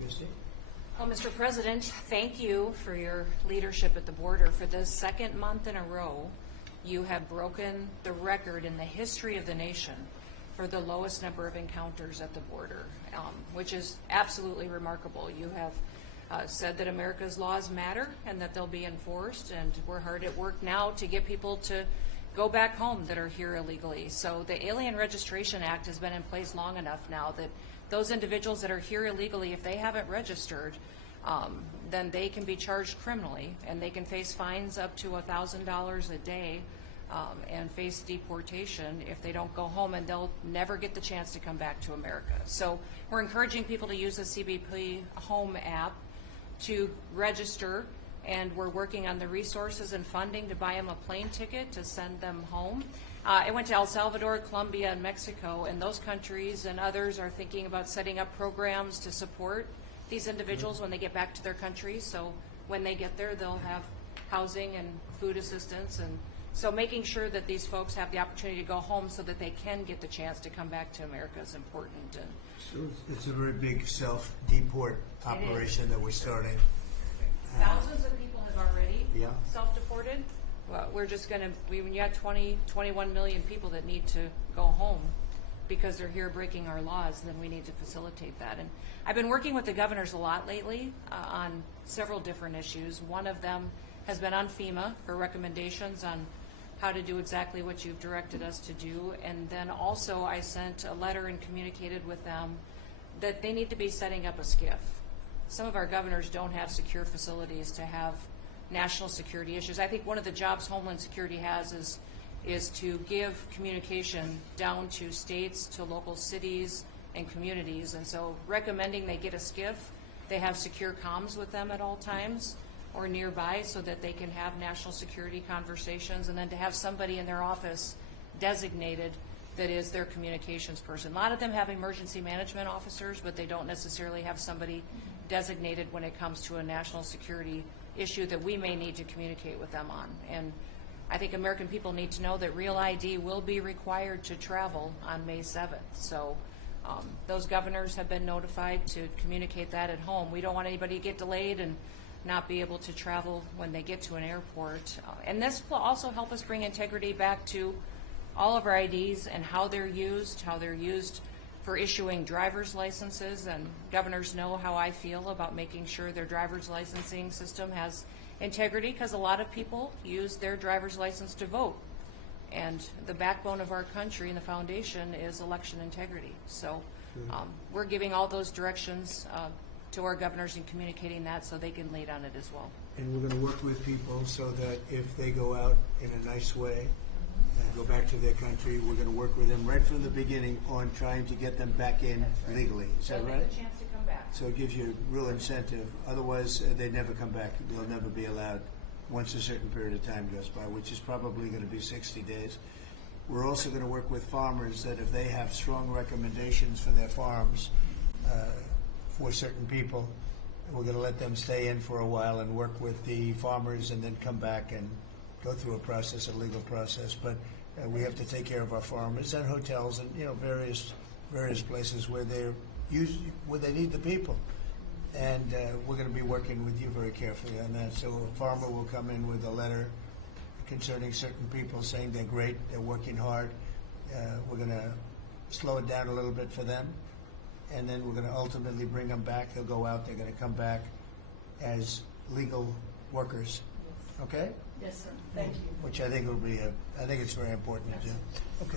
Kristi? Well, Mr. President, thank you for your leadership at the border. For the second month in a row, you have broken the record in the history of the nation for the lowest number of encounters at the border, which is absolutely remarkable. You have said that America's laws matter and that they'll be enforced, and we're hard at work now to get people to go back home that are here illegally. So the Alien Registration Act has been in place long enough now that those individuals that are here illegally, if they haven't registered, then they can be charged criminally, and they can face fines up to $1,000 a day and face deportation if they don't go home, and they'll never get the chance to come back to America. So we're encouraging people to use the CBP Home app to register, and we're working on the resources and funding to buy them a plane ticket to send them home. I went to El Salvador, Colombia, and Mexico, and those countries and others are thinking about setting up programs to support these individuals when they get back to their countries. So when they get there, they'll have housing and food assistance, and so making sure that these folks have the opportunity to go home so that they can get the chance to come back to America is important. And so it's a very big self-deport operation that we're starting. Thousands of people have already Yeah. self-deported. Well, we're just going to, when you have 21 million people that need to go home because they're here breaking our laws, then we need to facilitate that. And I've been working with the governors a lot lately on several different issues. One of them has been on FEMA for recommendations on how to do exactly what you've directed us to do. And then also I sent a letter and communicated with them that they need to be setting up a SCIF. Some of our governors don't have secure facilities to have national security issues. I think one of the jobs Homeland Security has is to give communication down to states, to local cities and communities. And so recommending they get a SCIF, they have secure comms with them at all times or nearby so that they can have national security conversations, and then to have somebody in their office designated that is their communications person. A lot of them have emergency management officers, but they don't necessarily have somebody designated when it comes to a national security issue that we may need to communicate with them on. And I think American people need to know that Real ID will be required to travel on May 7th. So those governors have been notified to communicate that at home. We don't want anybody to get delayed and not be able to travel when they get to an airport. And this will also help us bring integrity back to all of our IDs and how they're used for issuing driver's licenses. And governors know how I feel about making sure their driver's licensing system has integrity, because a lot of people use their driver's license to vote. And the backbone of our country and the foundation is election integrity. So we're giving all those directions to our governors and communicating that so they can lead on it as well. And we're going to work with people so that if they go out in a nice way and go back to their country, we're going to work with them right from the beginning on trying to get them back in legally. Is that right? They'll get a chance to come back. So it gives you real incentive. Otherwise, they never come back. They'll never be allowed once a certain period of time goes by, which is probably going to be 60 days. We're also going to work with farmers that if they have strong recommendations for their farms for certain people, we're going to let them stay in for a while and work with the farmers and then come back and go through a process, a legal process. But we have to take care of our farmers and hotels and various places where they need the people. And we're going to be working with you very carefully on that. So a farmer will come in with a letter concerning certain people saying they're great, they're working hard. We're going to slow it down a little bit for them, and then we're going to ultimately bring them back. They'll go out, they're going to come back as legal workers. Okay? Yes, sir. Thank you. Which I think will be I think it's very important to do. Okay.